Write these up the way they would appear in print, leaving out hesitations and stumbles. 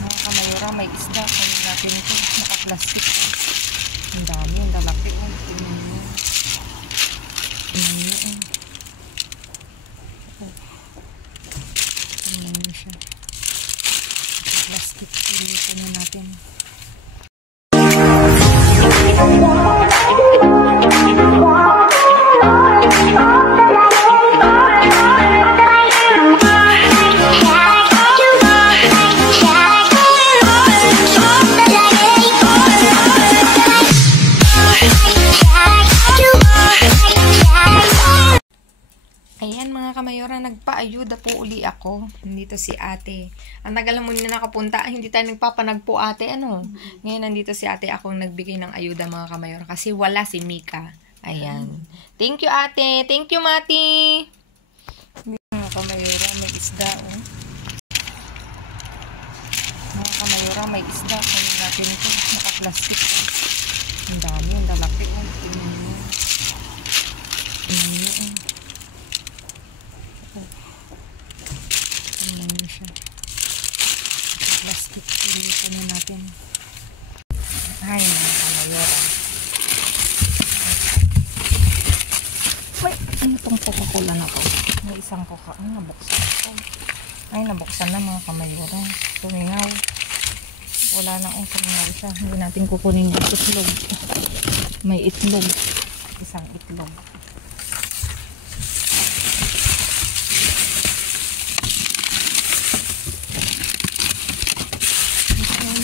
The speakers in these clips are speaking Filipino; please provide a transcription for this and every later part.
Mga kamayora, may isda. Kunin natin ito. Naka-plastic. Ang dami, ang lalaki. Tingnan nyo. Tingnan nyo. Tingnan nyo siya. Plastic. Ilitin na natin. Ayan mga kamayora, nagpaayuda po uli ako. Nandito si ate. Ang tagal mo na nakapunta. Hindi tayo nagpapanagpo ate. Ano? Ngayon nandito si ate akong nagbigay ng ayuda mga kamayora. Kasi wala si Mika. Ayan. Thank you ate. Thank you Mati. Mga kamayora, may isda. Oh. Mga kamayora, may isda. Kunin natin ito. Naka-plastic. Oh. Ang dami. Ang lalaki. Oh. Tingnan nyo. Tingnan nyo. Oh. Tingnan nyo siya. Plastic. Ilitin na natin. Ay, mga kamayora. Ay, ano itong Coca-Cola na to? May isang Coca. Ay, nabuksan ito. Ay, nabuksan na mga kamayora. Tumingaw. Wala na ang tumingaw siya. Hindi natin kukunin yung itlog. May itlog. Isang itlog.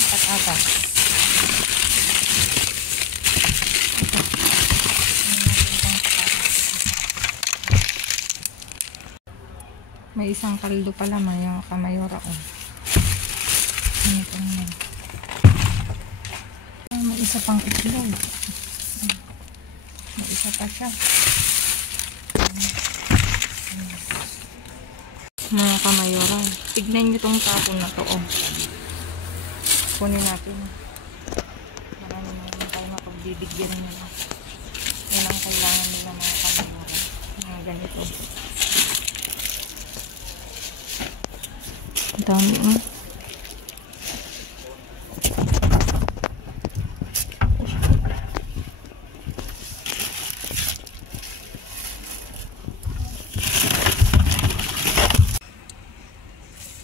Patatas. May isang kaldo pala mga kamayora ko. May isa pang itlog. May isa pa siya. Mga kamayora, tignan nyo tong tapon na to. Oh. Kunin natin. Marami naman tayo mapagbibigyan nila. Yan ang kailangan nila mga kamayora. Mga ganito. Ang dami oh.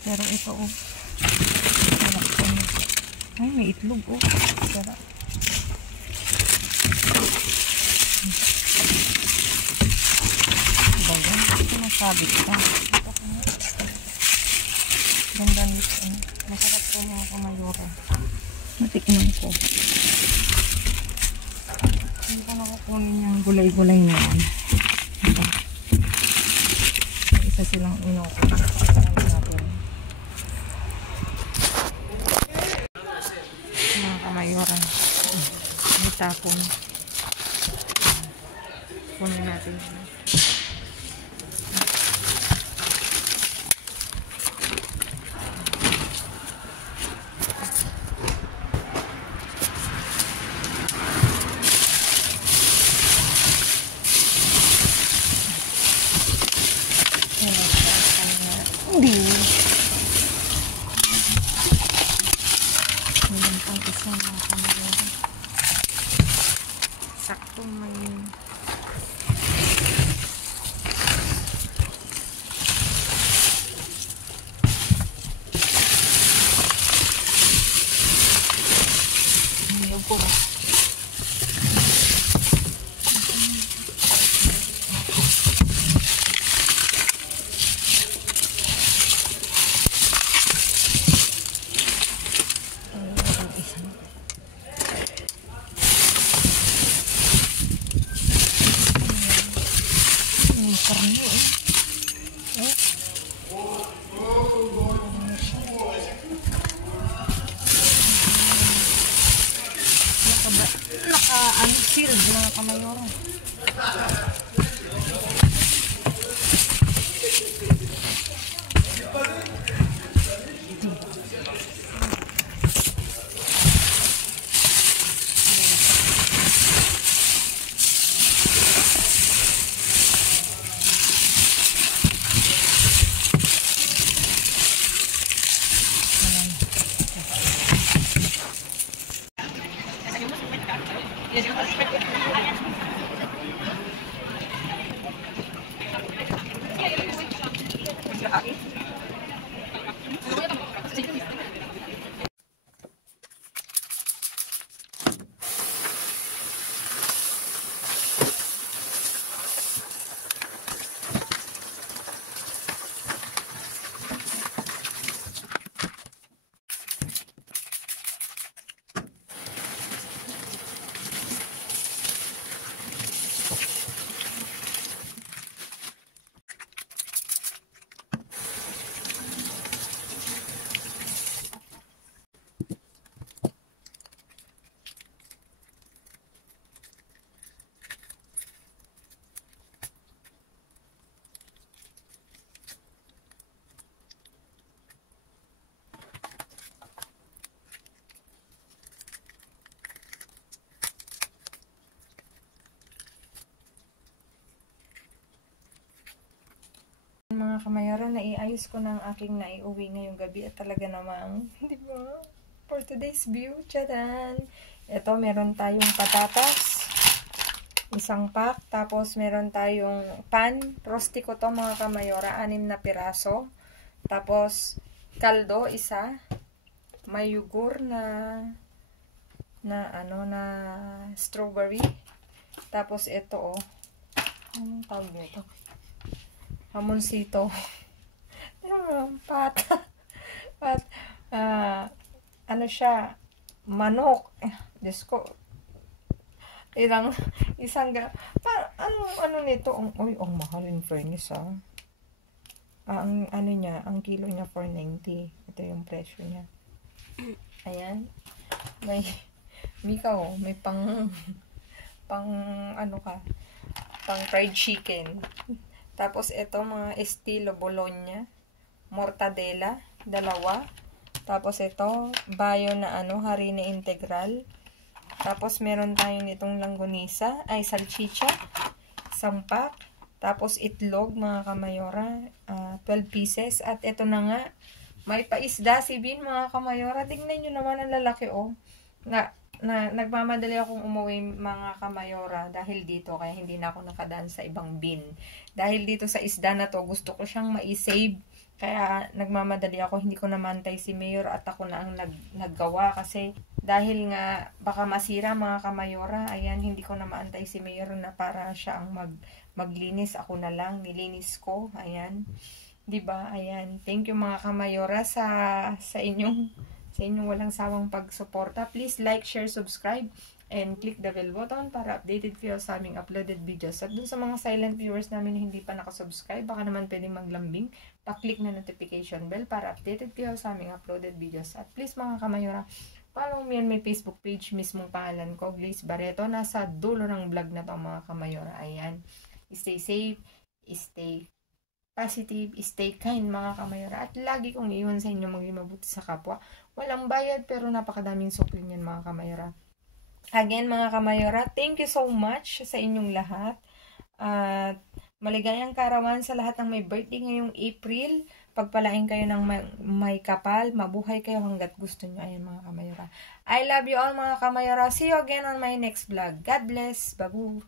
Pero ito oh. Ay, may itlog oh. Sarap. Bayan. Ito nasabit ka. Ganda nito. Masarap po mga kamayora. Matikman ko. Hindi ko nakukunin yung gulay-gulay na yan. Ito. May isa silang inoko. Mga kamayora. May tapon. Kunin natin. Hindi. Mayroon pang isa mga kamayora. Saktong may niyog po. Karne eh. Naka-unsealed mga kamayora. mga kamayora, naiayos ko ng aking naiuwi ngayong gabi at talaga namang, di ba? For today's view, tchadan! Ito, meron tayong patatas, isang pack, tapos meron tayong pan, rostiko to mga kamayora, 6 na piraso, tapos kaldo, isa, may yugur na strawberry, tapos ito, anong tawag nito? Hamoncito. Ano siya? Manok. Diyos ko. Ano nito? Uy, ang mahal in fairness, ah. Ang kilo niya 490. Ito yung presyo niya. Ayan. May pang fried chicken. Tapos ito, mga estilo Bologna, mortadela, 2. Tapos ito, bayo na harina integral. Tapos meron tayo nitong langgonisa, salchicha, 1 pack. Tapos itlog, mga kamayora, 12 pieces. At ito na nga, may paisda si Bin, mga kamayora. Tingnan nyo naman ang lalaki, oh. Nagmamadali akong umuwi, mga kamayora, dahil dito, kaya hindi na ako nakadaan sa ibang bin. Dahil dito sa isda na to, gusto ko siyang ma-save, kaya nagmamadali ako, hindi ko namantay si Mayor at ako na ang naggawa, kasi dahil nga baka masira, mga kamayora, ayan, hindi ko na maantay si Mayor na para siya ang maglinis, ako na lang, nilinis ko, ayan, diba, ayan, thank you mga kamayora sa inyong walang sawang pagsuporta. Please like, share, subscribe, and click the bell button para updated kayo sa aming uploaded videos. At dun sa mga silent viewers namin na hindi pa nakasubscribe, baka naman pwedeng maglambing, pa-click na notification bell para updated kayo sa aming uploaded videos. At please mga kamayora, follow me on my Facebook page, mismong pangalan ko, Glaze Barreto. Nasa dulo ng vlog na to mga kamayora. Ayan. Stay safe, stay positive, stay kind mga kamayora. At lagi kong iwan sa inyo maging mabuti sa kapwa. Walang bayad pero napakadaming supling yan mga kamayora. Again mga kamayora, thank you so much sa inyong lahat. At maligayang kaarawan sa lahat ng may birthday ngayong April. Pagpalain kayo ng may kapal, mabuhay kayo hanggat gusto nyo. Ayan mga kamayora. I love you all mga kamayora. See you again on my next vlog. God bless. Babu.